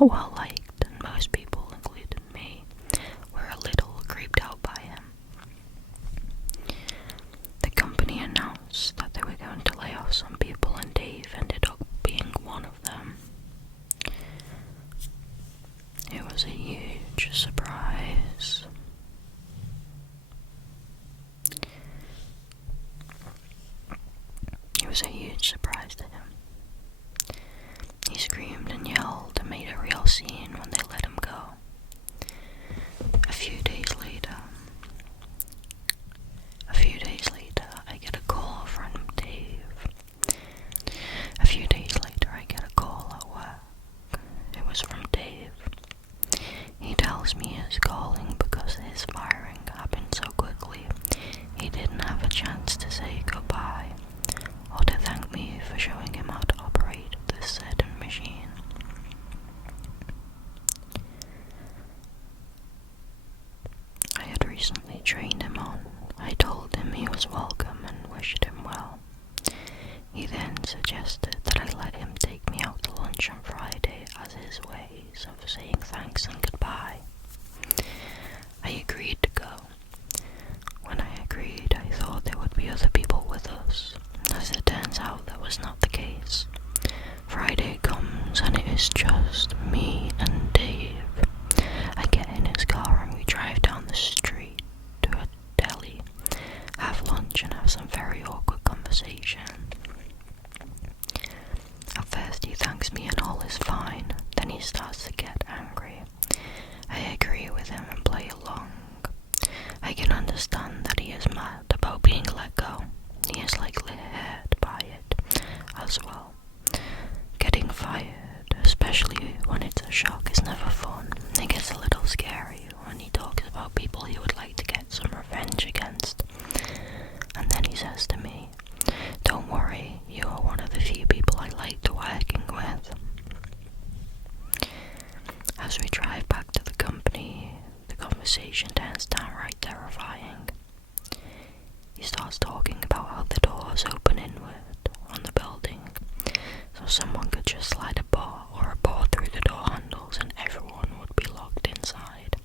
not well liked, and most people, including me, were a little creeped out by him. The company announced that they were going to lay off some people, and Dave ended up being one of them. It was a huge surprise. It was a huge surprise to him. He screamed and yelled and made a real scene when they let him go. A few days later, I get a call from Dave. A few days later, I get a call at work. It was from Dave. He tells me he's calling because his firing happened so quickly, he didn't have a chance to say goodbye or to thank me for showing him how to operate this certain machine. I had recently trained him on. I told him he was welcome and wished him well. He then suggested that I let him take me out to lunch on Friday as his ways of saying thanks and goodbye. I agreed to go. When I agreed, I thought there would be other people with us. As it turns out, that was not the case. Friday comes and it is just me and Dave. I get in his car and we drive down the street to a deli, have lunch and have some very awkward conversation. At first he thanks me and all is fine, then he starts to get angry. I agree with him and play along. I can understand that he is mad about being let go. He is likely hurt by it as well. Getting fired, especially when it's a shock, is never fun. It gets a little scary when he talks about people he would like to get some revenge against. And then he says to me, "Don't worry, you are one of the few people I liked working with." As we drive back to the company, the conversation turns downright terrifying. He starts talking about how the doors open inward on the building, so someone could just slide a bar or a board through the door handles and everyone would be locked inside.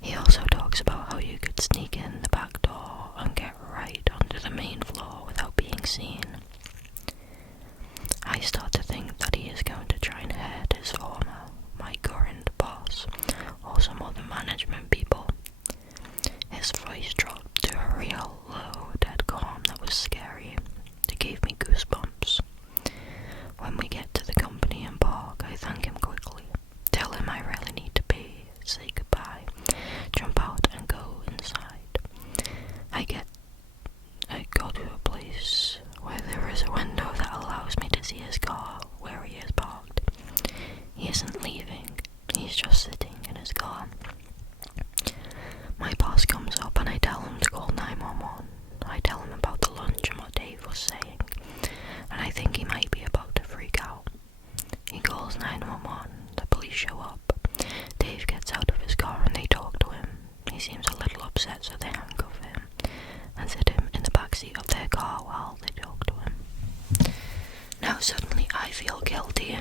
He also talks about how you could sneak in the back door and get right onto the main floor without being seen. I start to think that he is going to try and hurt his former, my current boss, or some other management people. His voice dropped to a real low, dead calm that was scary. It gave me goosebumps. When we get to the company and park, I thank him quickly, tell him I really need to pee, say goodbye, jump out and go inside. I go to a place where there is a window that allows me to see his car where he is parked. He isn't leaving, he's just sitting in his car. My boss comes up and I tell him to call 911. I tell him about the lunch and what Dave was saying, and I think he might be about to freak out. He calls 911, the police show up. Dave gets out of his car and they talk to him. He seems a little upset, so they handcuff him and sit him in the backseat of their car while they talk to him. Now suddenly I feel guilty.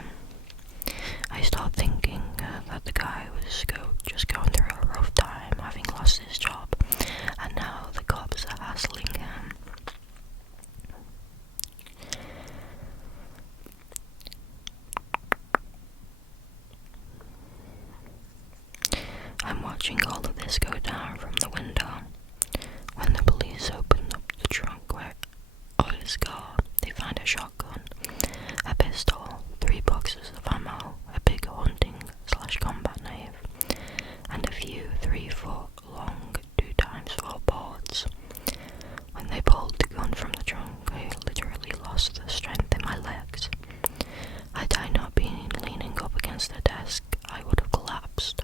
I start thinking that the guy was just going through a rough time, having lost his job, and now the cops are hassling him. I'm watching all of this go down from the window. When the police open up the trunk of his car, they find a shotgun, a pistol, 3 boxes of ammo, a big hunting/combat knife, and a few 3-foot long 2x4 boards. When they pulled the gun from the trunk, I literally lost the strength in my legs. Had I not been leaning up against the desk, I would have collapsed.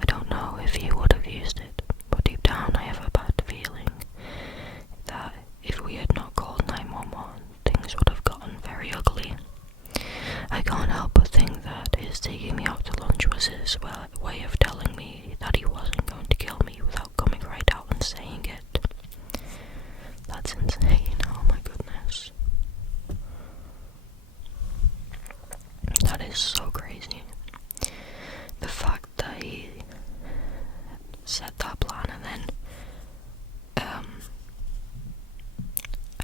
I don't know if he would have used it, but deep down I have a bad feeling that if we had not called 911, things would have gotten very ugly. I can't help but think that his taking me out to lunch was his way of telling me that he wasn't going to kill me without coming right out and saying it. That's insane, oh my goodness. That is set that plan and then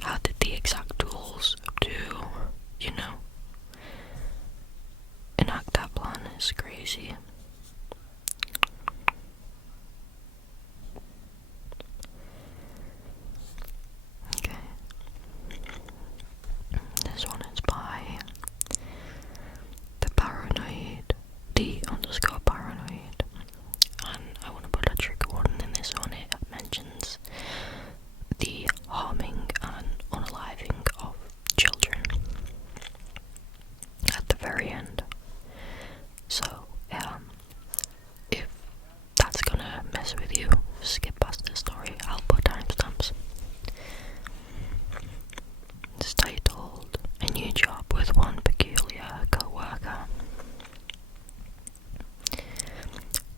added the exact tools to, enact that plan is crazy. Okay. This one is by the_paranoid, and I want to put a trigger warning in this one. It mentions the harming and unaliving of children at the very end. So, if that's gonna mess with you, skip past the story. I'll put timestamps. It's titled "A New Job with One Peculiar Coworker."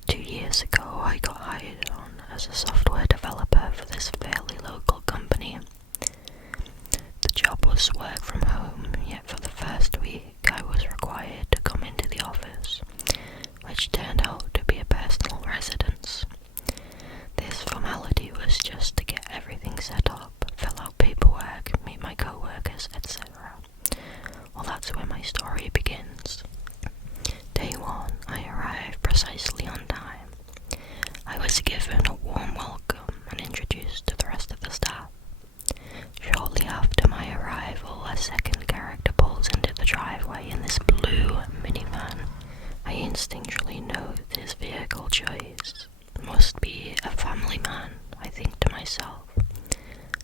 2 years ago, I got hired on as a software developer for this fairly local company. The job was work from home, yet for the first week I was required to come into the office, which turned out to be a personal residence. This formality was just to get everything set up, fill out paperwork, meet my co-workers, etc. Well, that's where my story begins. Day 1, I arrived precisely on time. I was given a warm welcome and introduced to the rest of the staff. Shortly after my arrival, a second character pulls into the driveway in this blue minivan. I instinctually know his vehicle choice must be a family man, I think to myself,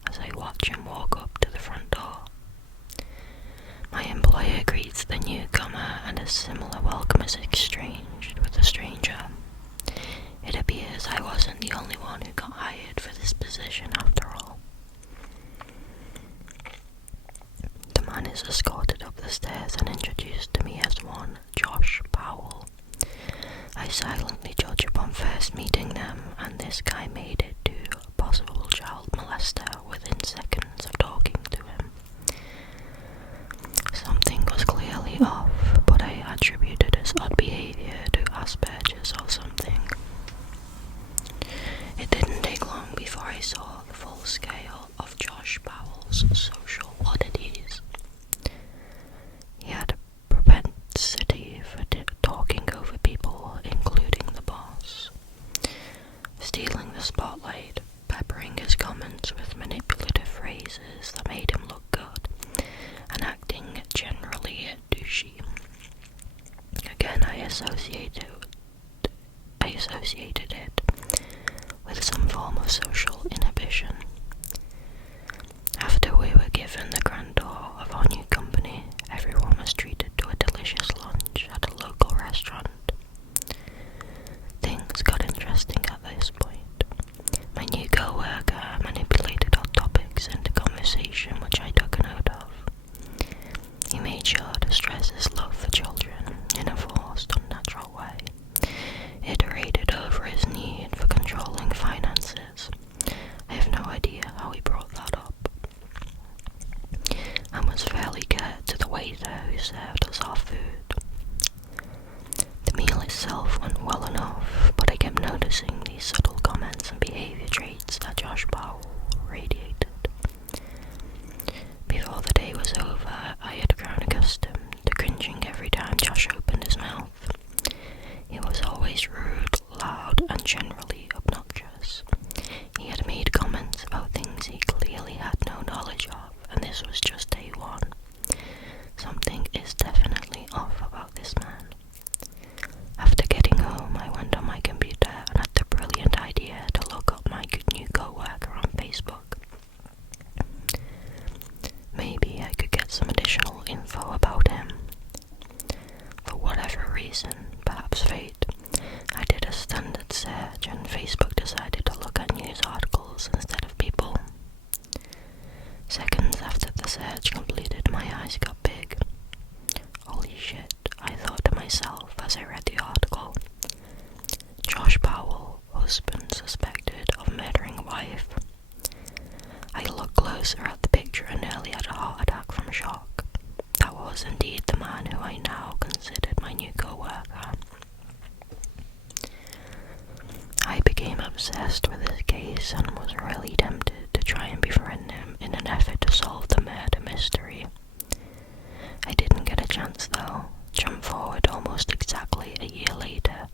as I watch him walk up to the front door. My employer greets the newcomer and a similar welcome is exchanged with the stranger. It appears I wasn't the only one who got hired for this position after all. The man is escorted up the stairs and introduced to me as one Josh Powell. I silently judge upon first meeting them, and this guy made it to a possible child molester within seconds of talking to him. Something was clearly off, but I attributed his odd behavior to Asperger's or something. It didn't take long before I saw the full scale of Josh Powell's social oddities. He had a propensity for talking over people, including the boss, stealing the spotlight, peppering his comments with manipulative phrases that made him look good, and acting generally douchey. Again, I associated it with some form of social inhibition. After we were given the grand tour of our new company, everyone was treated to a delicious lunch at a local restaurant. Things got interesting at this point. My new co-worker manipulated hot topics into conversation, which I took note of. He made sure to stress his love for children in a forced, unnatural way, iterated over his need for controlling finances. I have no idea how he brought that up, and was fairly curt to the waiter who served us our food. The meal itself went well enough, but I kept noticing these subtle comments and behavior traits that Josh Powell radiated. Before the day was over, I had grown accustomed to cringing every time Josh opened his mouth. He was always rude, loud, and generally obnoxious. He had made comments about things he clearly had no knowledge of, and this was just day 1. Something is definitely off about this man. After getting home, I went on my computer and had the brilliant idea to look up my new co-worker on Facebook. Maybe I could get some additional info about him. For whatever reason, perhaps fate, I did a standard search and Facebook decided to look at news articles instead of people. Seconds after the search completed, my eyes got big. Holy shit, I thought to myself as I read the article. Josh Powell, husband suspected of murdering wife. I looked closer at the picture and nearly had a heart attack from shock. That was indeed the man who I now considered my new co-worker. I became obsessed with his case and was really tempted to try and befriend him in an effort to solve the murder mystery. I didn't get a chance though. Jump forward almost exactly a year later,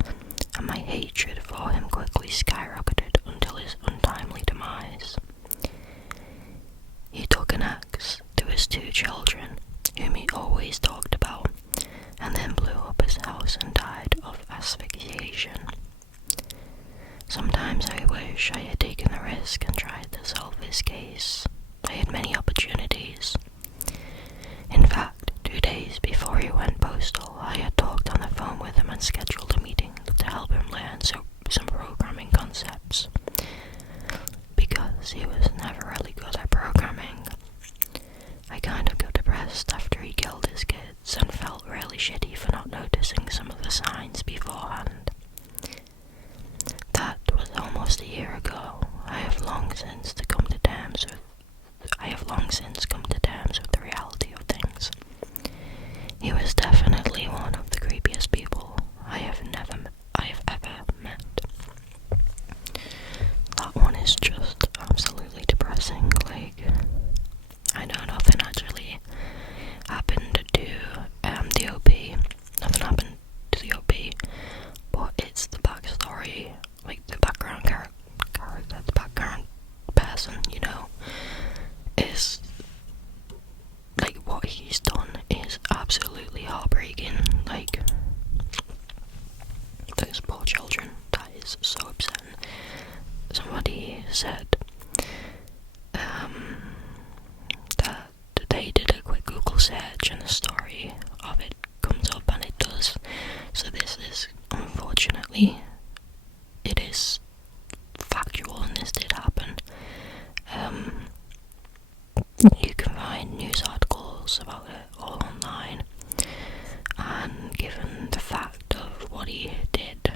and my hatred for him quickly skyrocketed until his untimely demise. He took an axe to his 2 children, whom he always talked about, and then blew up his house and died of asphyxiation. Sometimes I wish I had taken the risk and tried to solve his case. I had many opportunities. In fact, 2 days before he went postal, I had talked on the phone with him and scheduled a meeting to help him learn some programming concepts. Because he was never really good at programming, I kind of got depressed after he killed his kids and felt really shitty for not noticing some of the signs beforehand. That was almost a year ago. I have long since come to terms with the reality of things. He was definitely one of the creepiest people I have ever met. That one is just absolutely depressing. Like, I know nothing actually happened to the OP. Nothing happened to the OP, but it's the backstory, like the background character, the background person, you know, is like what he's done is absolutely heartbreaking. Like, those poor children, that is so upsetting. Somebody said that they did a quick Google search and the story of it comes up, and it does. So this is, unfortunately, it is factual and this did happen. You can find news articles about it all online, and given the fact of what he did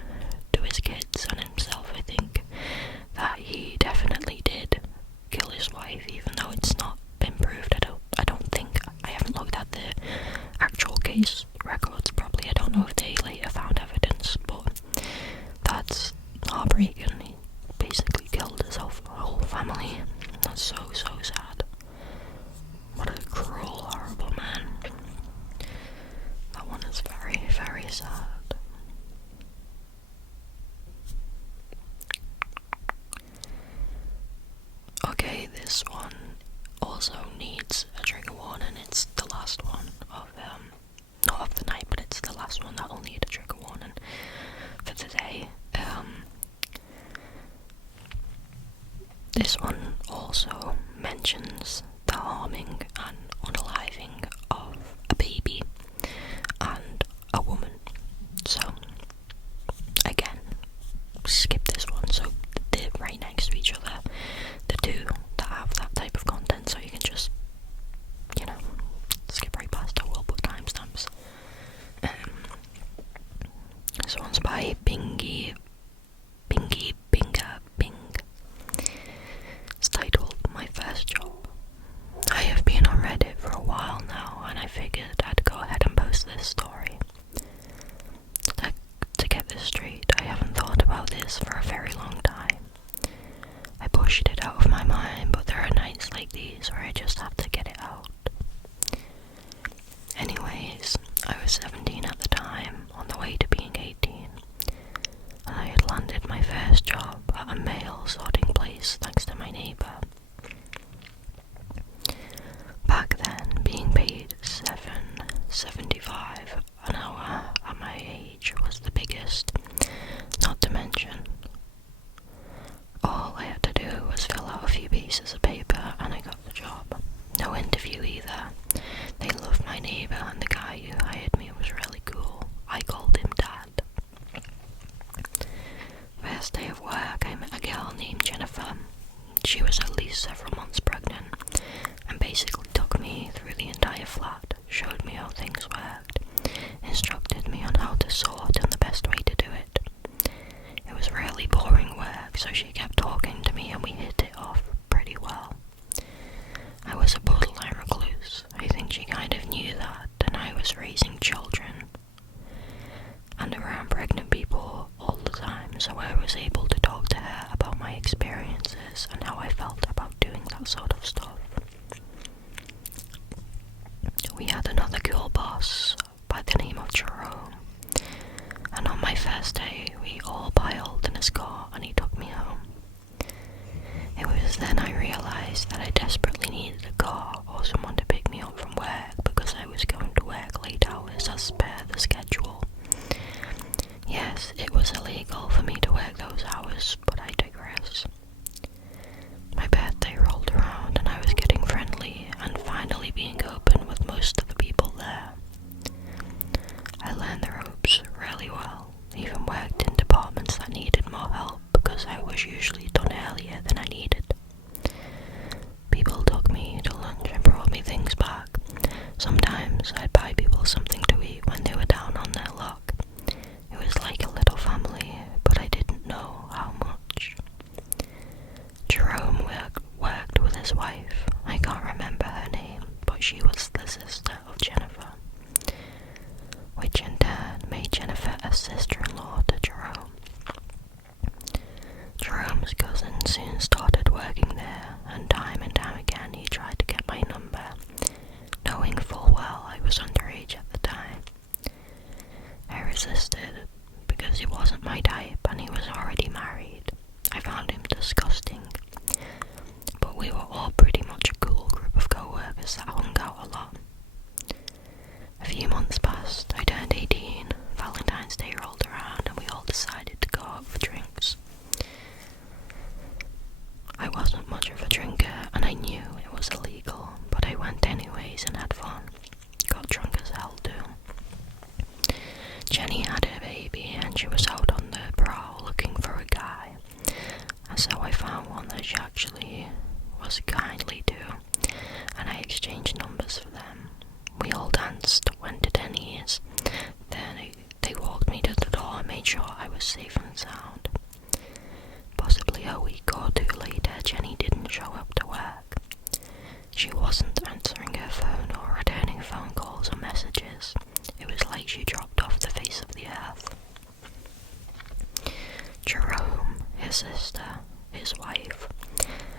to his kids and himself, I think that he definitely did kill his wife, even though it's not been proved. I haven't looked at the actual case records properly. I don't know if they later found evidence, but that's heartbreaking. He basically killed his whole family. That's so sad. What a cruel, horrible man. That one is very, very sad. Okay, this one also needs a trigger warning. It's the last one of, not of the night, but it's the last one that'll need a trigger warning for today. This one also mentions the harming and unaliving of a baby and a woman. So, again, skip this one. So, they're right next to each other, the two that have that type of content, so you can just, skip right past it. We'll put timestamps. This one's by Binga Bing. It's titled My First Job. I have been on Reddit for a while now, and I figured I'd go ahead and post this story. To get this straight, I haven't thought about this for a very long time. I pushed it out of my mind, but there are nights like these where I just have to get it out. Anyways, I was 17 at the time, on the way to being 18, and I had landed my first job at a mail sorting place thanks to my neighbour. Back then, being paid $7.75 an hour at my age was the biggest, not to mention, all I had to do was fill out a few pieces of paper and I got the job. No interview either. They loved my neighbour, and the guy who hired me was really cool. I called him Dad. First day of work, I met a girl named Jennifer. She was at least several months pregnant, and basically took me through the entire flat, showed me how things worked, instructed me on how to sort and the best way to do it. It was really boring work, so she kept talking to me and we hit it off pretty well. I was a borderline recluse. I think she kind of knew that, and I was raising children and around pregnant people all the time, so I was able to talk spoke to her about my experiences and how I felt about doing that sort of stuff. We had another cool boss by the name of Jerome, and on my first day we all piled in his car and he took me home. It was then I realised that I desperately needed a car or someone to pick me up from work because I was going to work late hours as per the schedule. Yes, it was illegal for me to work those hours, but I digress. My birthday rolled around and I was getting friendly and finally being open with most of the people there. I learned the ropes really well, even worked in departments that needed more help because I was usually done earlier than I needed. People took me to lunch and brought me things back. Sometimes I'd buy people something to eat when they were down on their luck. It was like a little family, but I didn't know how much. Jerome worked with his wife. I can't remember her name, but she was the sister of Jennifer, which in turn made Jennifer a sister-in-law to Jerome. Jerome's cousin soon started working there, and time again he tried to get my number, knowing full well I was underage at the time. I resisted, because he wasn't my type and he was already married. I found him disgusting, but we were all pretty much a cool group of co-workers that hung out a lot. A few months passed, I turned 18, Valentine's Day rolled around and we all decided to go out for drinks. I wasn't much of a drinker and I knew it was illegal, but I went anyways and had fun. Got drunk as hell too. Jenny had a baby and she was out on the prowl looking for a guy, and so I found one that she actually was kindly to, and I exchanged numbers for them. We all danced, went to Denny's, then they walked me to the door and made sure I was safe and sound. Possibly a week or two later, Jenny didn't show up to work. She wasn't answering her phone or returning phone calls or messages. It was like she dropped off the face of the earth. Jerome, his sister, his wife,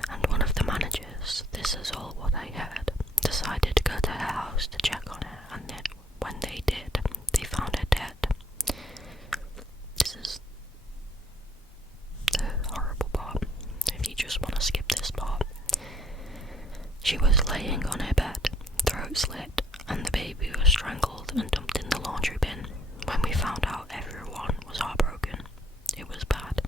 and one of the managers, this is all what I heard, decided to go to her house to check on her, and then when they did, they found her dead. This is the horrible part, if you just want to skip this part. She was laying on her bed, throat slit, and the baby was strangled and dumped in the laundry bin. When we found out, everyone was heartbroken. It was bad.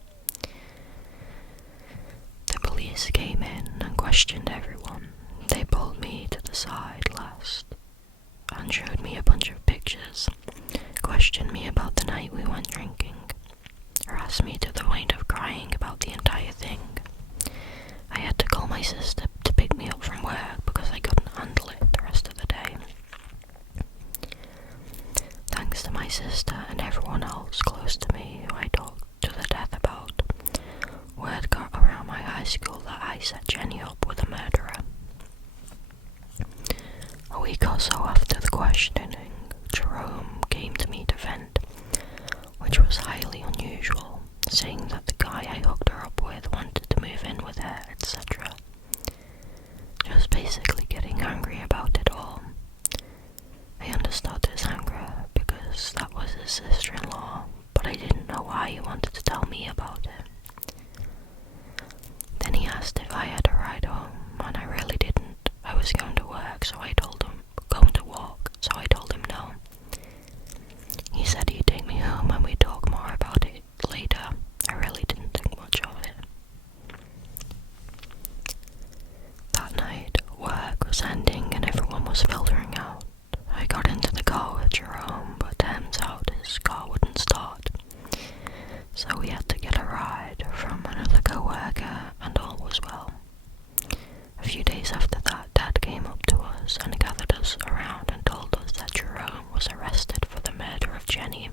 The police came in and questioned everyone. They pulled me to the side last and showed me a bunch of pictures, questioned me about the night we went drinking, harassed me to the point of crying about the entire thing. I had to call my sister to pick me up from work because I couldn't handle it the rest of the day. Thanks to my sister and everyone else close to me who I talked to the death about, word got around my high school that I set Jenny up with a murderer. A week or so after the questioning, Jerome came to me to vent, which was highly unusual, saying that the guy I hooked her up with wanted to move in with her, etc. Just basically getting angry about it all. I understood his anger because that was his sister-in-law, but I didn't know why he wanted to tell me about it. Then he asked if I had a ride home, and I really didn't. I was going to work, so I told him, going to walk, so I told him no. He said he'd take me home and we'd talk more about it later. I really didn't think much of it. That night, work was ending and everyone was filtering out. I got into the car with Jerome, but turns out his car wouldn't start. So we had to get a ride from another co-worker and all was well. A few days after that, Dad came up to us and gathered us around and told us that Jerome was arrested for the murder of Jenny.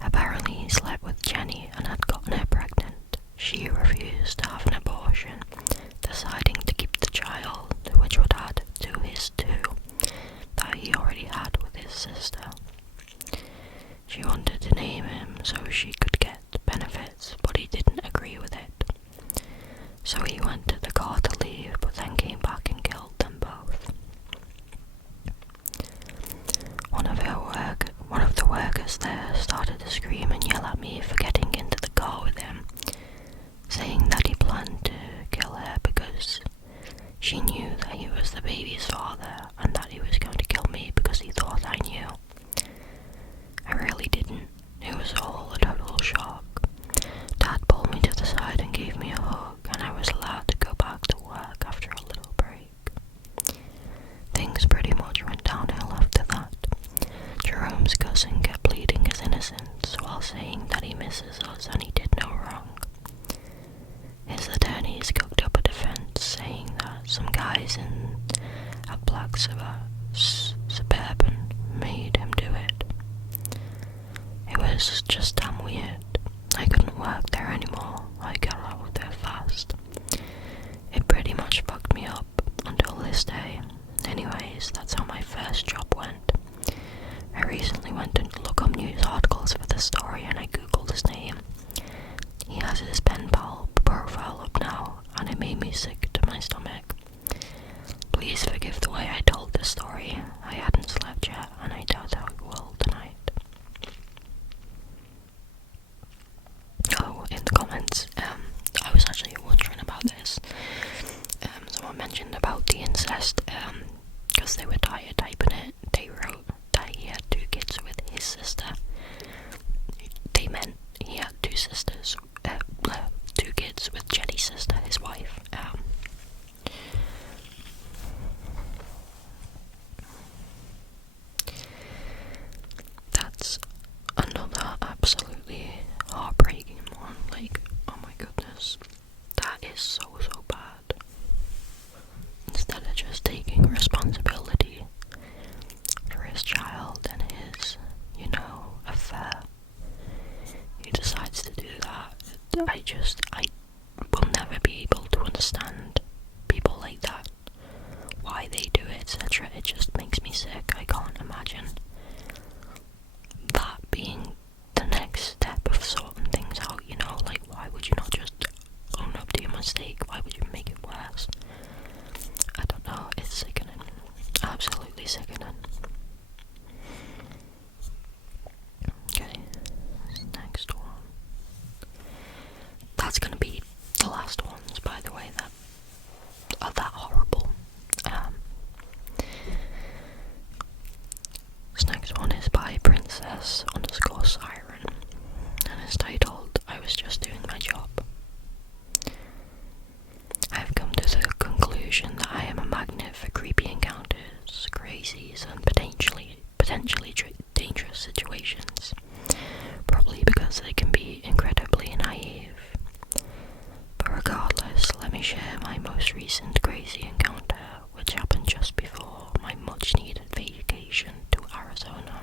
Apparently he slept with Jenny and had gotten her pregnant. She refused to have an abortion, deciding to keep the child, which would add to his two that he already had with his sister. She wanted to name him so she could get benefits he's cooked up a defense saying that some guys in a black Suburban made him do it. It was just damn weird. I couldn't work there anymore. I got out of there fast. It pretty much fucked me up until this day. Anyways, that's how my first job went. I recently went to look up news articles for the story and I googled his name. He has his pen pal profile up now and it made me sick to my stomach. Please forgive the way I told this story. I hadn't slept yet and I doubt I will tonight. Oh, in the comments, I was actually wondering about this. Someone mentioned about the incest, because they were typing it, they wrote that he had 2 kids with his sister. They meant he had 2 sisters, 2 kids with Jenny's sister, his wife. That's another absolutely heartbreaking one. Like, oh my goodness, that is so bad. Instead of just taking responsibility for his child and his, affair, he decides to do that. I will never be able to understand people like that, why they do it, etc. It just makes me sick. I can't imagine that being the next step of sorting things out, like, why would you not just own up to your mistake? Why would you make it worse? I don't know, it's sickening. Absolutely sickening. Okay, this next one. That's gonna be the last ones, by the way, that are that horrible. This next one is by Princess_Siren, and it's titled, I was just doing my job. I've come to the conclusion that I am a magnet for creepy encounters, crazies, and potentially dangerous situations, probably because they can be incredibly naive. But regardless, let me share my most recent crazy encounter, which happened just before my much-needed vacation to Arizona.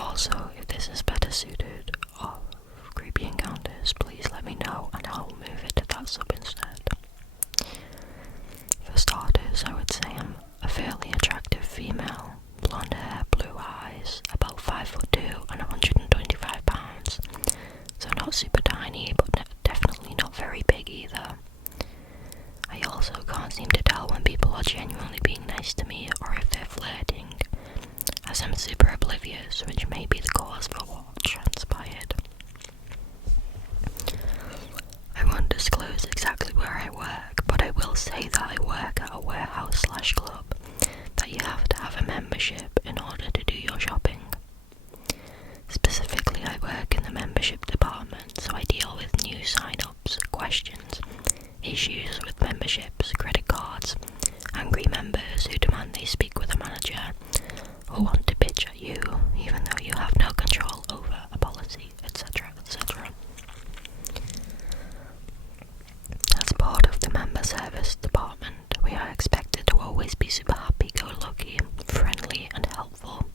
Also, if this is better suited of creepy encounters, please let me know and I'll move it to that sub instead. For starters, I would say I'm a fairly attractive female, blonde hair, blue eyes, about 5'2" and 125 pounds, so not super tiny, but definitely not very big either. I also can't seem to tell when people are genuinely being nice to me or if they're flirting, as I'm super oblivious, which may be the cause for what transpired. I won't disclose exactly where I work, but I will say that I work at a warehouse/club that you have to have a membership in order to do your shopping. Specifically, I work in the membership department, so I deal with new sign-ups, questions, issues with memberships, credit cards, angry members who demand they speak with a manager, or want to bitch at you even though you have no control over a policy, etc., etc. As part of the member service department, we are expected to always be super happy-go-lucky, friendly, and helpful.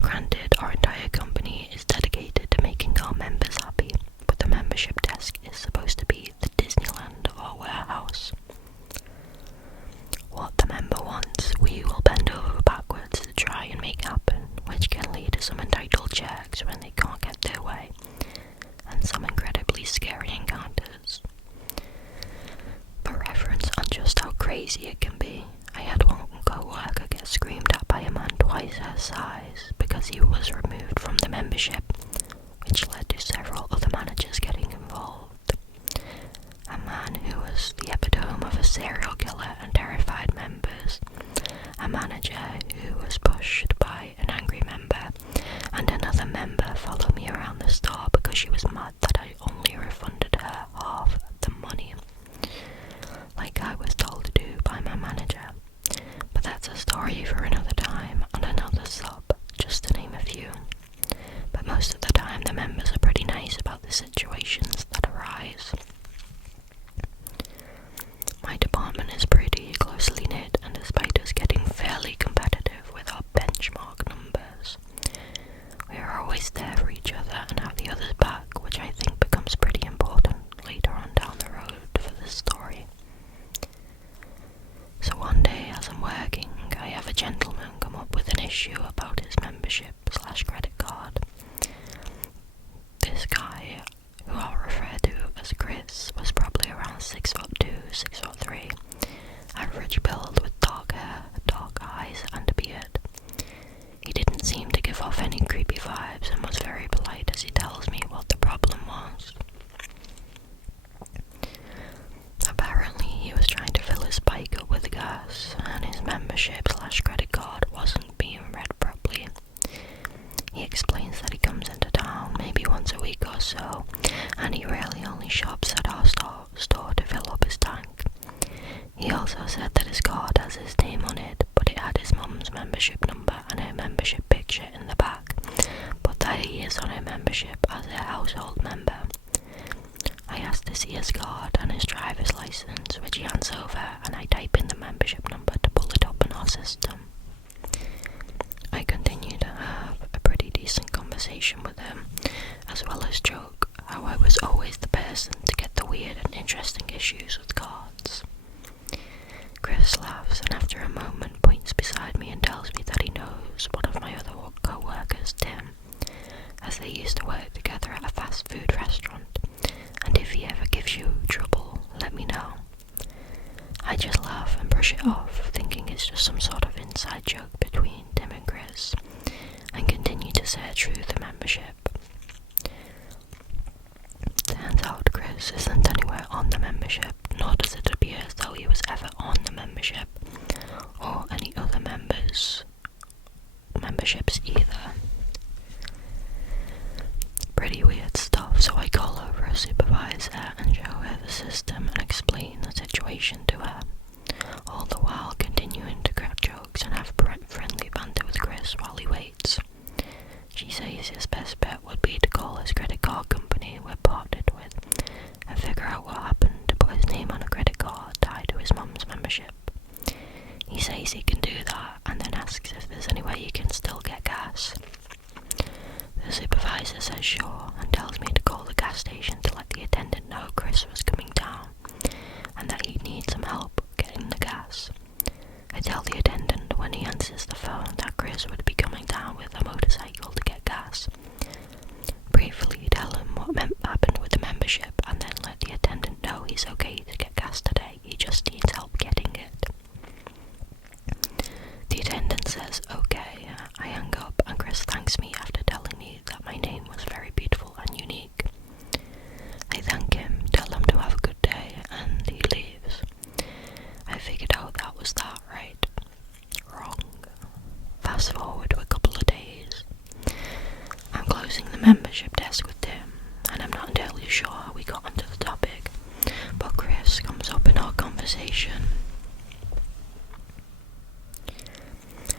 Granted, our entire company is dedicated to making our members happy, but the membership desk is supposed to be the Disneyland of our warehouse. What the member wants, we will bend over backwards to try and make happen, which can lead to some entitled jerks when they can't get their way, and some incredibly scary encounters. For reference on just how crazy it can be, I had one co-worker get screamed at by a man twice her size because he was removed from the membership, which led to several other managers getting involved. A man who was the epitome of a serial killer and terrified members, a manager who was pushed by an angry member, and another member followed me around the store because she was mad that I only refunded her half the money, like I was told to do by my manager. But that's a story for another gentleman come up with an issue about his membership/credit card. This guy, who I'll refer to as Chris, was probably around 6'2", 6'3", average build with dark hair, dark eyes and a beard. He didn't seem to give off any creepy vibes and was very polite as he tells me what the problem was. Apparently he was trying to fill his bike up with gas and his membership/credit card wasn't being read properly. He explains that he comes into town maybe once a week or so, and he really only shops at our store to fill up his tank. He also said that his card has his name on it, but it had his mum's membership number and her membership picture in the back, but that he is on her membership as a household member. I asked to see his card and his driver's license, which he hands over, and I type in the membership number to pull it up in our system. I continue to have a pretty decent conversation with him, as well as joke how I was always the person to get the weird and interesting issues with cards. Chris laughs and after a moment points beside me and tells me that he knows one of my other co-workers, Tim, as they used to work together at a fast food restaurant, and if he ever gives you trouble, let me know. I just laugh and brush it off, thinking it's just some sort of inside joke between Tim and Chris, and continue to search through the membership. Turns out Chris isn't anywhere on the membership, nor does it appear as though he was ever on the membership, or any other memberships either. Pretty weird stuff, so I call over a supervisor and show her the system and explain the situation to her, all the while continuing to crack jokes and have friendly banter with Chris while he waits. She says his best bet would be to call his credit card company we're partnered with and figure out what happened to put his name on a credit card tied to his mum's membership. He says he can do that and then asks if there's any way he can still get gas. The supervisor says sure and tells me to call the gas station to let the attendant know Chris was coming down and that he'd need some help getting the gas. I tell the attendant when he answers the phone that Chris would be coming down with a motorcycle to get gas. Briefly tell him what happened with the membership and then let the attendant know he's okay to get gas today, he just needs help getting it. The attendant says okay. I hang up and Chris thanks me after telling me that my name was very beautiful and unique. I thank him, tell him to have a good day, and he leaves. I figured out that was that, right? Wrong. Fast forward to a couple of days. I'm closing the membership desk with Tim, and I'm not entirely sure how we got onto the topic, but Chris comes up in our conversation.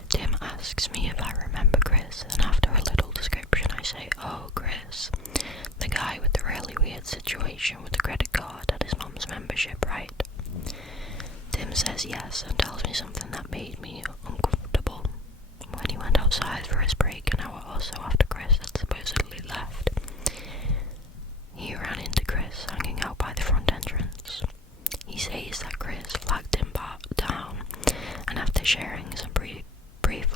Tim asks me if I remember Chris, and after a little description I say, oh, Chris, the guy with the really weird situation with the credit card and his mum's membership, right? Tim says yes and tells me something that made me uncomfortable. When he went outside for his break an hour or so after Chris had supposedly left, he ran into Chris hanging out by the front entrance. He says that Chris flagged him down, and after sharing some brief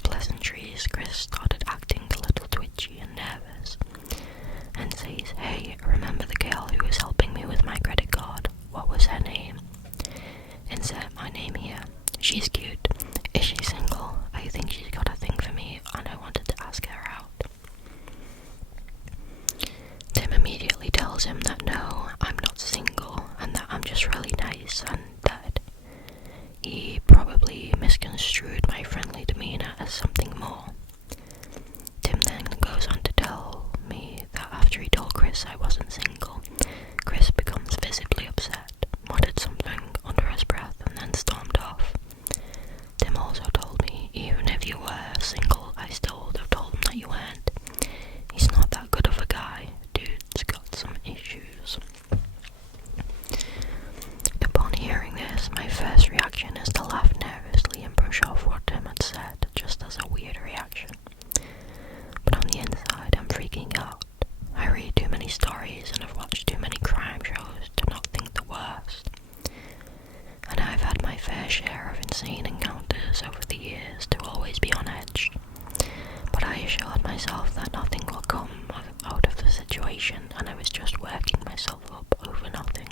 pleasantries, Chris started acting a little twitchy and nervous, and says, hey, remember the girl who was helping me with my credit card? What was her name? Insert my name here. She's cute. Is she single? I think she's got a thing for me, and I wanted to ask her out. Tim immediately tells him that no, I'm not single, and that I'm just really nice, and that he probably misconstrued my friendly demeanour as something more. Tim then goes on to tell me that after he told Chris I wasn't single, Chris becomes visibly upset, muttered something under his breath, and then stormed off. Tim also told me, even if you were single, I still would have told him that you weren't. He's not that good of a guy. Dude's got some issues. Upon hearing this, my first reaction is to laugh nervously and brush off what Tim had said, just as a weird reaction. But on the inside, I'm freaking out. I read too many stories and have watched too many crime shows to not think the worst. And I've had my fair share of insane encounters close over the years to always be on edge, but I assured myself that nothing would come out of the situation and I was just working myself up over nothing.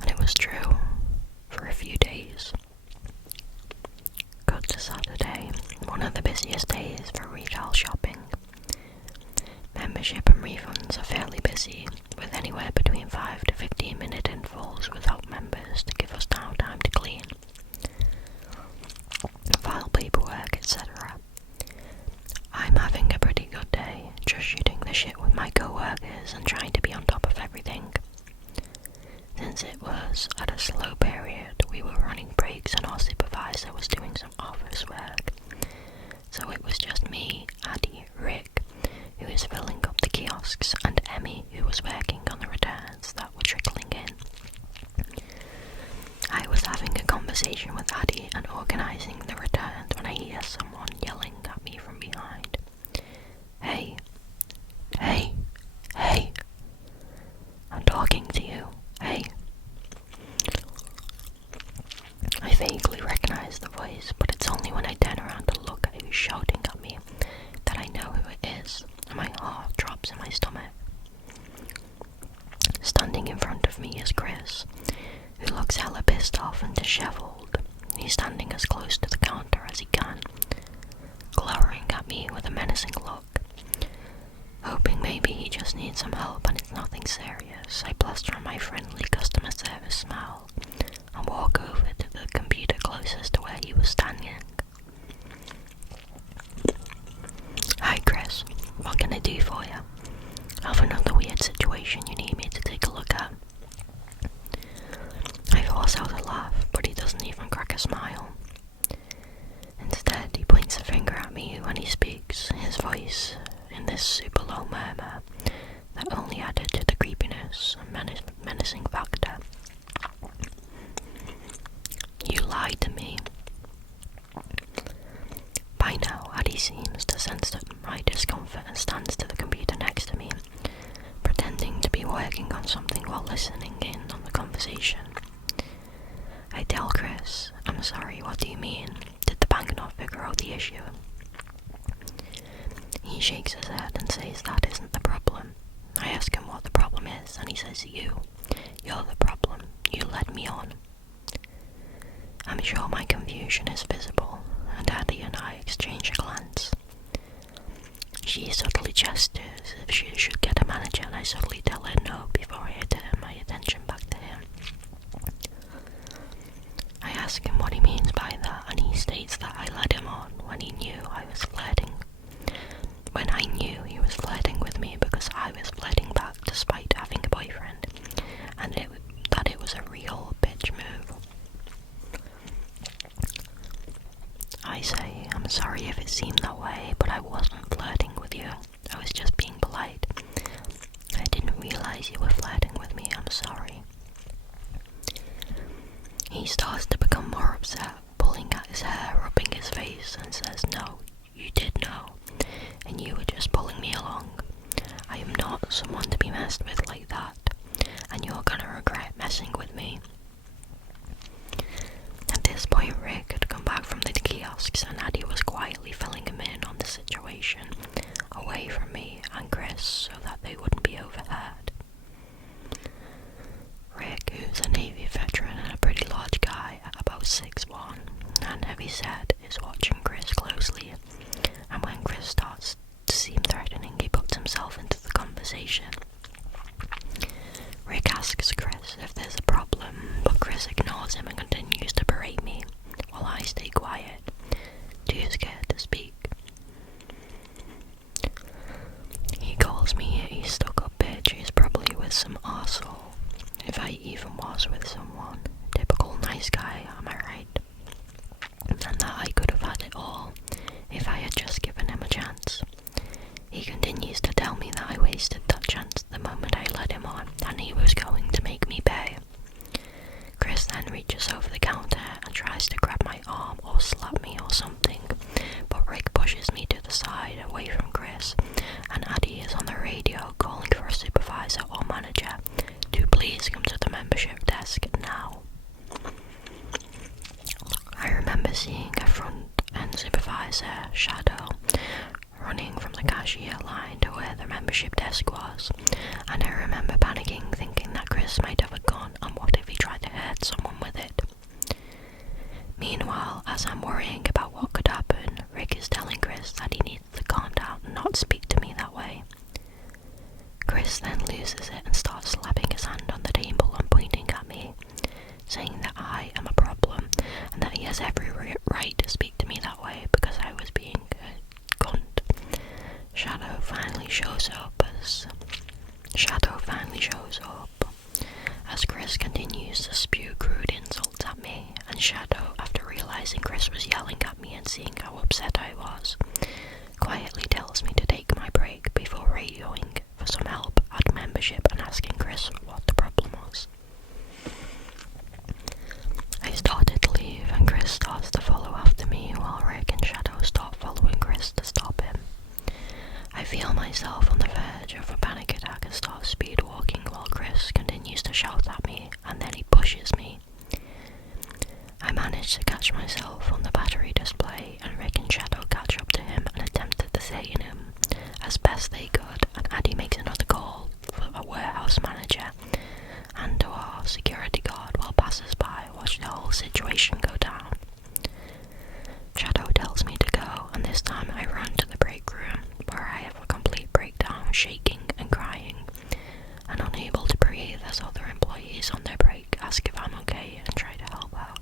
And it was true for a few days. Cut to Saturday, one of the busiest days for retail shopping. Membership and refunds are fairly busy, with anywhere between 5 to 15 minute intervals without members to give us time to clean, file paperwork, etc. I'm having a pretty good day, just shooting the shit with my co-workers and trying to be on top of everything. Since it was at a slow period, we were running breaks and our supervisor was doing some office work. So it was just me, Addie, Rick, who was filling up the kiosks, and Emmy, who was working on the returns that were trickling in. I was having a conversation with Addie and organising the returns when I hear someone yelling at me from behind. Hey, hey, hey, I'm talking to you, hey. I vaguely recognise the voice, but it's only when I turn around to look at who's shouting at me that I know who it is, and my heart drops in my stomach. Standing in front of me is Chris, who looks hella pissed off and dishevelled. He's standing as close to the counter as he can, glowering at me with a menacing look. Hoping maybe he just needs some help and it's nothing serious, I bluster on my friendly customer service smile and walk over to the computer closest to where he was standing. Hi Chris, what can I do for you? I have another weird situation you need me to take a look at. I force out a laugh, but he doesn't even crack a smile. Instead, he points a finger at me when he speaks, his voice in this super low murmur that only added to the creepiness and menacing factor. You lied to me. By now, Addie seems to sense my discomfort and stands to the computer next to me, pretending to be working on something while listening in on the conversation. I tell Chris, I'm sorry, what do you mean? Did the bank not figure out the issue? He shakes his head and says that isn't the problem. I ask him what the problem is, and he says you're the problem. You led me on. I'm sure my confusion is visible, and Addie and I exchange a glance. She subtly gestures as if she should get a manager, and I subtly tell her no before I turn my attention back to him. I ask him what he means by that, and he states that I led him on when he knew I was flirting. When I knew he was flirting with me because I was flirting back despite having a boyfriend, and that it was a real bitch move. I say, I'm sorry if it seemed that way, but I wasn't flirting with you. I was just being polite. I didn't realise you were flirting with me, I'm sorry. He starts to become more upset, pulling at his hair, rubbing his face, and says, no, you did know, and you were just pulling me along. I am not someone to be messed with like that, and you're gonna regret messing with me. At this point, Rick had come back from the kiosks, and Addie was quietly filling him in on the situation, away from me and Chris, so that they wouldn't be overheard. Rick, who's a Navy veteran and a pretty large guy at about 6'1", and heavy-set, is watching Chris closely, and when Chris starts to seem threatening, he puts himself into the conversation. Rick asks Chris if there's a problem, but Chris ignores him and continues to berate me, while I stay quiet, too scared to speak. He calls me a stuck-up bitch who's probably with some arsehole, if I even was with someone. Typical nice guy, am I right? And that I could have had it all, if I had just given him a chance. He continues to tell me that I wasted that chance the moment I led him on, and he was going to make me pay. Chris then reaches over the counter seeing a front-end supervisor, Shadow, running from the cashier line to where the membership desk was, and I remember panicking, thinking that Chris might have a gun, and what if he tried to hurt someone with it. Meanwhile, as I'm worrying about what could happen, Rick is telling Chris that he needs to calm down and not speak to me that way. Chris then loses it and starts slapping his hand on the table and pointing at me, saying that I am a problem and that he has every right to speak to me that way because I was being a cunt. Shadow finally shows up as Chris continues to spew crude insults at me, and Shadow, after realizing Chris was yelling at me and seeing how upset I was, quietly tells me to take my break before radioing for some help at membership and asking Chris what the problem was. I started to leave and Chris starts to follow after me while Rick and Shadow start following Chris to stop him. I feel myself on the verge of a panic attack and start speed walking while Chris continues to shout at me, and then he pushes me. I manage to catch myself on the battery display, and Rick and Shadow catch up to him and attempt to detain him as best they could, and Addy makes another call for a warehouse manager and to our security guard while passers-by watch the whole situation go down. Shadow tells me to go, and this time I run to the break room, where I have a complete breakdown, shaking and crying, and unable to breathe as other employees on their break ask if I'm okay and try to help out.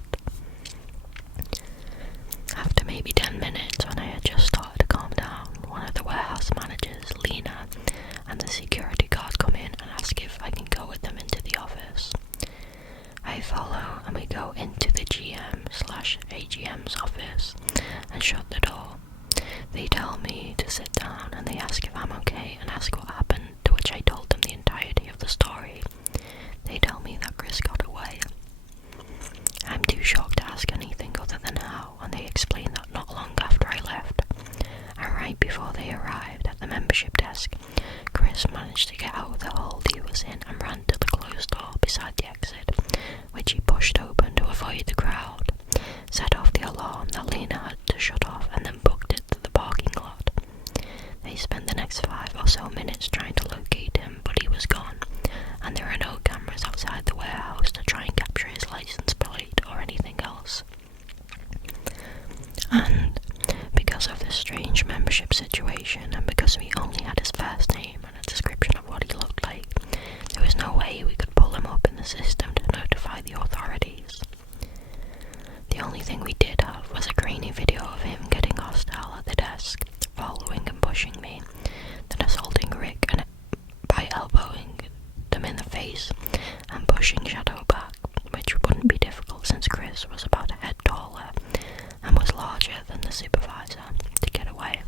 After maybe 10 minutes, when I had just started to calm down, one of the warehouse managers, Lena, and the security guard come in and ask if I can go with them into the office. I follow and we go into the GM/AGM's office and shut the door. They tell me to sit down and they ask if I'm okay and ask what happened, to which I told them the entirety of the story. They tell me that Chris got away. I'm too shocked to ask anything other than how, and they explain that not long after I left, and right before they arrived at the membership desk, Chris managed to get out of the hold he was in and ran to the closed door beside the exit, which he pushed open to avoid the crowd, set off the alarm that Lena had to shut off, and then booked it to the parking lot. They spent the next 5 or so minutes trying to locate him, but he was gone, and there are no cameras outside the warehouse to try and capture his license plate or anything else. And because of this strange membership situation, and because we only had his first name and a description of what he looked like, there was no way we could pull him up in the system to notify the authorities. The only thing we did have was a grainy video of him getting hostile at the desk, following and pushing me, then assaulting Rick and by elbowing them in the face and pushing Shadow back, which wouldn't be difficult since Chris was about a head taller and was larger than the supervisor, to get away.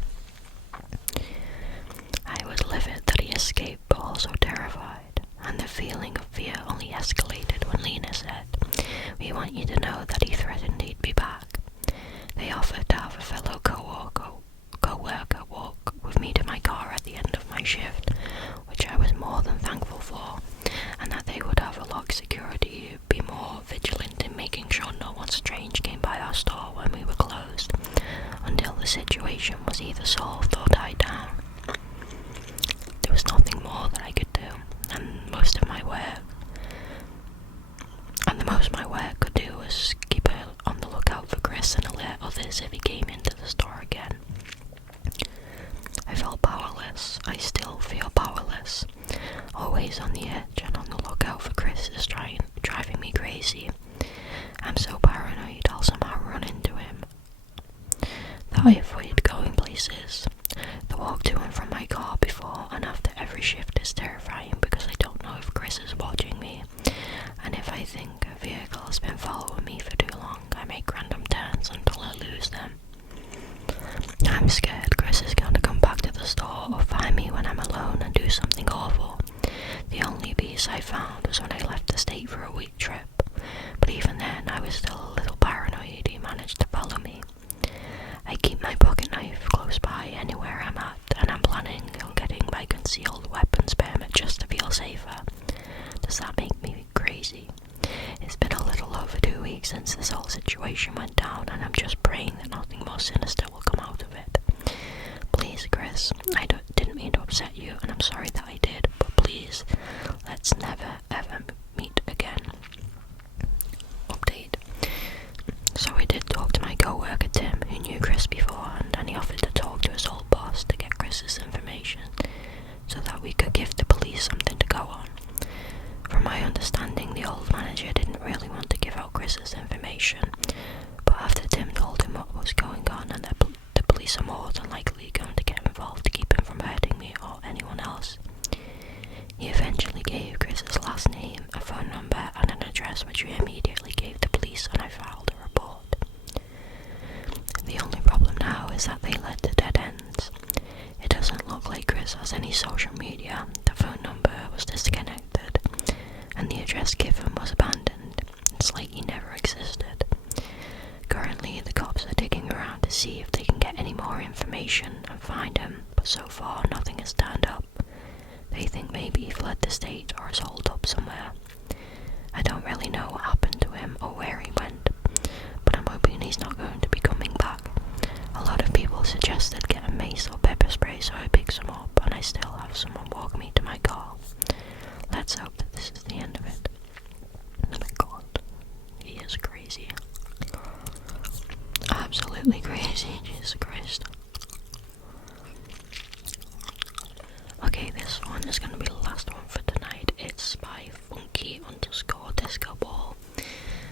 I was livid that he escaped, but also terrified, and the feeling of fear only escalated when Lena said, "We want you to know that he threatened he'd be back." They offered to have a fellow coworker walk with me to my car at the end of my shift, which I was more than thankful for, and that they would have a locked security, be more vigilant in making sure no one strange came by our store when we were closed, until the situation was either solved or died down. There was nothing more that I could do, and the most my work could do was keep on the lookout for Chris and alert others if he came into the store again. I felt powerless. I still feel powerless. Always on the edge and on the lookout for Chris is driving me crazy. I'm so paranoid I'll somehow run into him that I avoid going places. The walk to situation went down, and I'm just praying that nothing more sinister will come out of it. Please, Chris, I didn't mean to upset you, and I'm sorry that I did, but please, let's never ever meet again. Update. So I did talk to my co-worker Tim, who knew Chris beforehand, and he offered to talk to his old boss to get Chris's information, so that we could give the police something to go on. From my understanding, the old manager didn't really want to give out Chris's information, but after Tim told him what was going on and that the police are more than likely going to get involved to keep him from hurting me or anyone else, he eventually gave Chris's last name, a phone number, and an address, which we immediately gave the police, and I filed a report. The only problem now is that they led to dead ends. It doesn't look like Chris has any social media, the phone number was disconnected, and the address given was abandoned. It's like he never existed. Currently, the cops are digging around to see if they can get any more information and find him, but so far nothing has turned up. They think maybe he fled the state or is holed up somewhere. I don't really know what happened to him or where he went, but I'm hoping he's not going to be coming back. A lot of people suggested getting mace or pepper spray, so I picked some up, and I still have someone walk me to my car. Let's hope that this is the end of it. Oh my god, he is crazy. Absolutely crazy, Jesus Christ. Okay, this one is going to be the last one for tonight. It's by Funky_Disco Ball,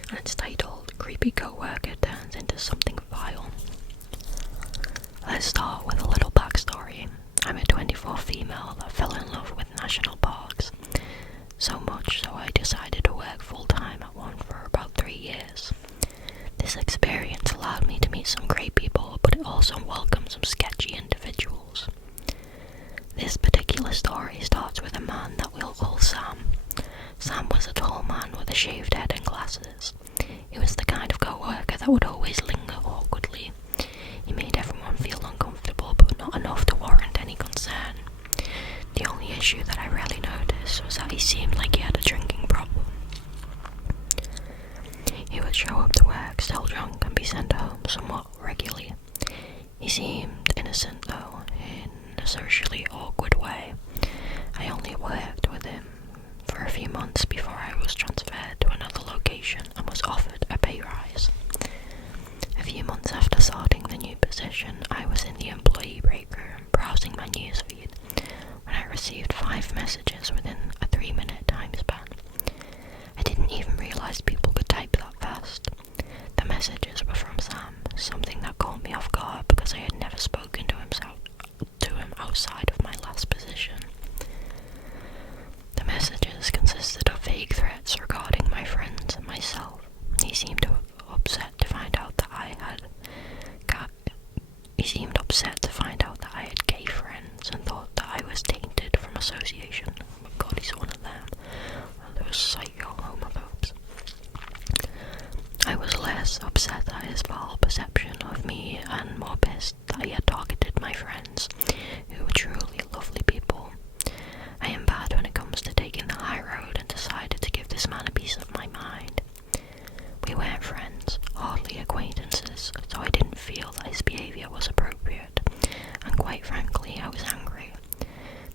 and it's titled Creepy Coworker Turns into Something Vile. Let's start with a little backstory. I'm a 24 female that fell in love with national parks, so much so I decided to work full-time at one for about 3 years. This experience allowed me to meet some great people, but it also welcomed some sketchy individuals. This particular story starts with a man that we'll call Sam. Sam was a tall man with a shaved head and glasses. He was the kind of co-worker that would always linger awkwardly. He made everyone feel uncomfortable, but not enough to warrant any concern. The only issue that I really noticed was that he seemed like he had a drinking problem. He would show up to work still drunk and be sent home somewhat regularly. He seemed innocent though, in a socially awkward way. I only worked with him for a few months before I was transferred to another location and was offered a pay rise. A few months after starting the new position, I was in the employee break room browsing my newsfeed when I received 5 messages within a 3-minute time span. I didn't even realize people could type that fast. The messages were from Sam, something that caught me off guard because I had never spoken to him outside of my last position. The messages consisted of vague threats regarding my friends and myself. He seemed upset to find out that I had gay friends and thought that I was tainted from association. Oh my god, he's one of them. Those psycho homophobes. I was less upset at his foul perception of me and more pissed that he had targeted my friends, who were truly lovely people. I am bad when it comes to taking the high road and decided to give this man a piece of my mind. We weren't friends, hardly acquaintances, so I didn't feel that his behaviour was appropriate, and quite frankly I was angry.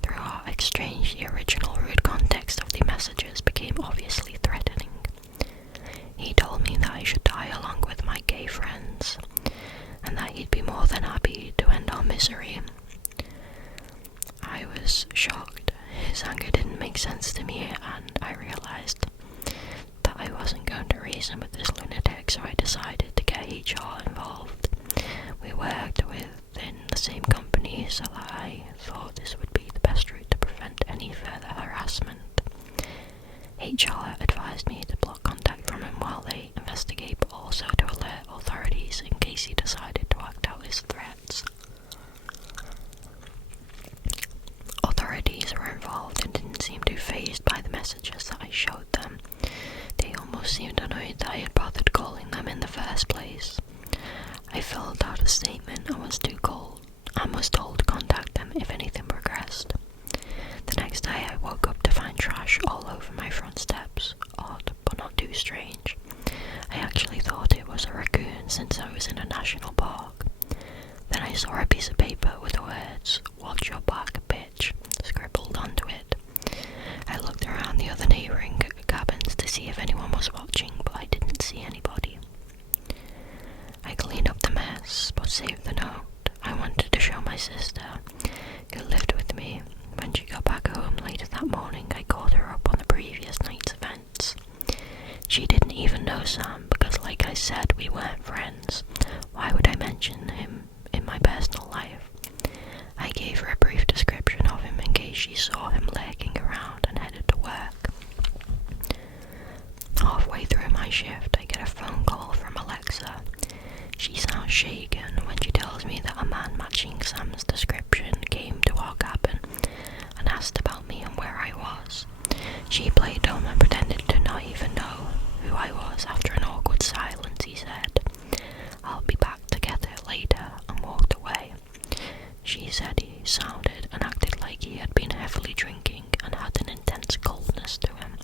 Through our exchange, the original rude context of the messages became obviously threatening. He told me that I should die along with my gay friends, and that he'd be more than happy to end our misery. I was shocked. His anger didn't make sense to me, and I realised that I wasn't going to reason with this lunatic, so I decided to get HR involved. We worked within the same company, so that I thought this would be the best route to prevent any further harassment. HR advised me to block contact from him while they investigate, but also to alert authorities in case he decided to act out his threats. Authorities were involved and didn't seem too fazed by the messages that I showed them. They almost seemed annoyed that I had bothered calling them in the first place. I filled out a statement and was told to contact them if anything progressed. The next day I woke up to find trash all over my front steps. Odd, but not too strange. I actually thought it was saw a piece of paper with the words, "Watch your back, bitch," scribbled onto it. I looked around the other neighbouring cabins to see if anyone was watching, but I didn't see anybody. I cleaned up the mess, but saved the note. I wanted to show my sister, who lived with me. When she got back home later that morning, I called her up on the previous night's events. She didn't even know Sam, because like I said, we weren't friends. Why would I mention him in my personal life? I gave her a brief description of him in case she saw him lurking around and headed to work. Halfway through my shift, I get a phone call from Alexa. She sounds shaken when she tells me that a man matching Sam's description came to our cabin and asked about me and where I was. She played dumb and pretended to not even know who I was. After an awkward silence, he said, "I'll be back to get it later," and walked away. She said he sounded and acted like he had been heavily drinking and had an intense coldness to him.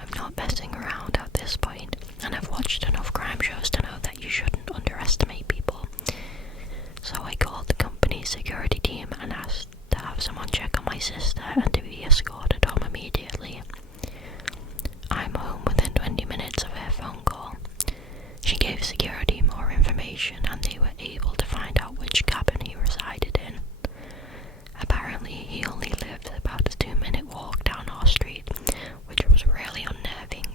I'm not messing around at this point, and I've watched enough crime shows to know that you shouldn't underestimate people. So I called the company's security team and asked to have someone check on my sister and to be escorted home immediately. I'm home within 20 minutes of her phone call. She gave security more information and they were able to find out which cabin he resided in. Apparently he only lived about a 2-minute walk down our street, which was really unnerving.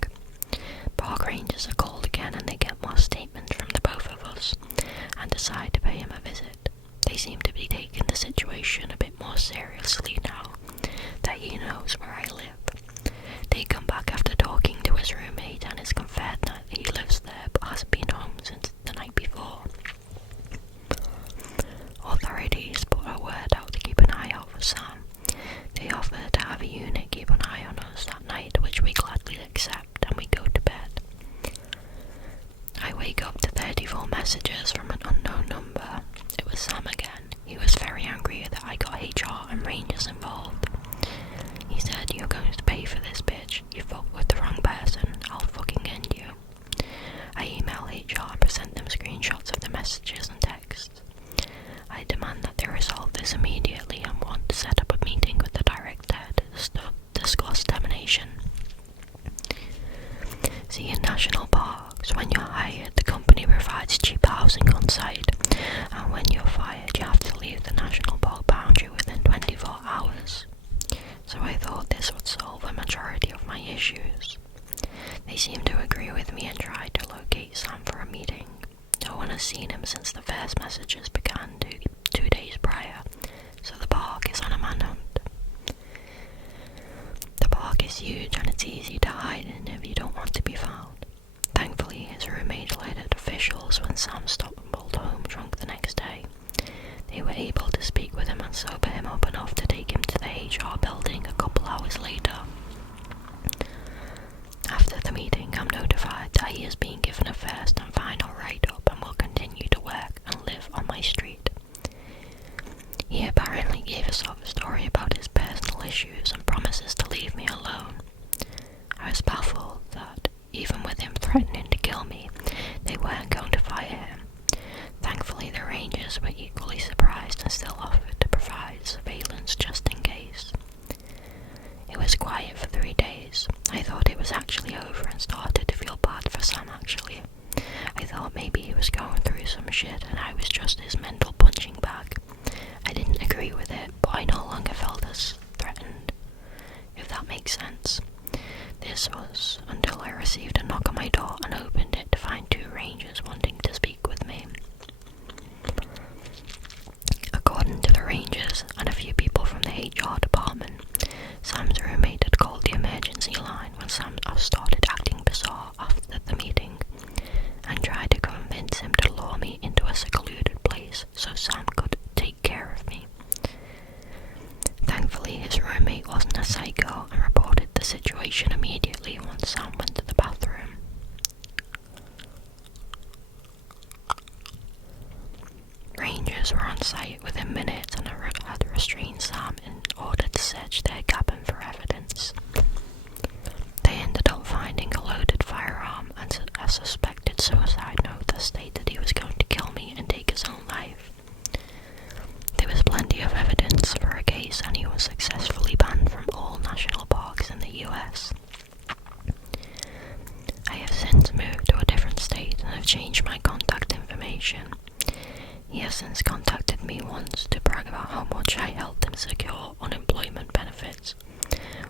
Park rangers are called again and they get more statements from the both of us and decide to pay him a visit. They seem to be taking the situation a bit more seriously now that he knows where I live. They come back after talking to his roommate and it's confirmed that he lives there but hasn't been home since the night before. Authorities put a word out to keep an eye out for Sam. They offered to have a unit keep an eye on us that night, which we gladly accept, and we go to bed. I wake up to 34 messages from an unknown number. It was Sam again. He was very angry that I got HR and Rangers involved. He said, "You're going to pay for this, bitch. You fucked with the wrong person. I'll fucking end you." I email HR and present them screenshots of the messages and texts. I demand that they resolve this immediately and want to set up a meeting with the director to discuss termination. See, in national parks, when you're hired, the company provides cheap housing on site, and when you're fired, you have to leave the national park boundary within 24 hours. So I thought this would solve a majority of my issues. They seemed to agree with me and tried to locate Sam for a meeting. No one has seen him since the first messages began 2 days prior, so the park is on a manhunt. The park is huge and it's easy to hide in if you don't want to be found. Thankfully, his roommate alerted officials when Sam stumbled home drunk the next day. They were able to speak with him and sober him up enough to take him to the HR building a couple hours later. After the meeting, I'm notified that he is being given a first and final write-up and will continue to work and live on my street. He apparently gave a sob story about his personal issues and promises to leave me alone. I was baffled that, even with him threatening to kill me, they weren't going to fire him. Thankfully, the Rangers were equally surprised and still offered to provide surveillance just in case. It was quiet for 3 days. I thought it was actually over and started to feel bad for Sam actually. I thought maybe he was going through some shit and I was just his mental punching bag. I didn't agree with it, but I no longer felt as threatened, if that makes sense. This was until I received a knock on my door and opened it to find 2 Rangers wanting to speak with me. According to the Rangers and a few people from the HR department, Sam's roommate had called the emergency line when Sam started acting bizarre after the meeting and tried to convince him to lure me into a secluded place so Sam could take care of me. Thankfully, his roommate wasn't a psycho and reported the situation immediately once Sam went to the bathroom. Rangers were on site within minutes and had restrained Sam in order to search their cabin for evidence. They ended up finding a loaded firearm and a suspected suicide note that stated he was going to kill me and take his own life. information. He has since contacted me once to brag about how much I helped him secure unemployment benefits,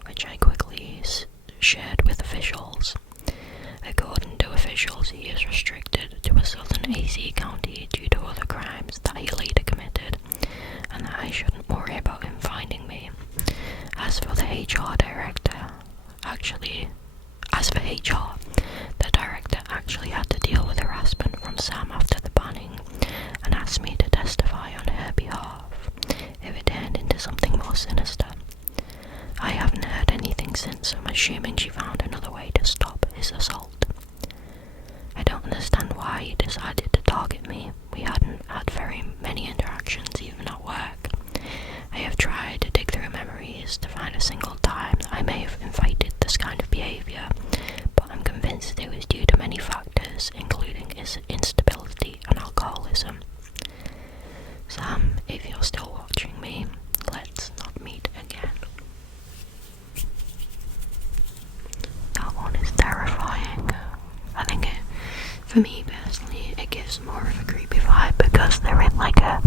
which I quickly shared with officials. According to officials, he is restricted to a southern AC county due to other crimes that he later committed, and that I shouldn't worry about him finding me. As for the HR, the director actually had to deal with harassment from Sam after the banning, and asked me to testify on her behalf if it turned into something more sinister. I haven't heard anything since, so I'm assuming she found another way to stop his assault. I don't understand why he decided to target me. We hadn't had very many interactions, even at work. I have tried to dig through memories to find a single time that I may have invited this kind of behaviour, but I'm convinced it was due to many factors, including his instability and alcoholism. Sam, if you're still watching me, let's not meet again. That one is terrifying. I think for me personally, it gives more of a creepy vibe because they're in like a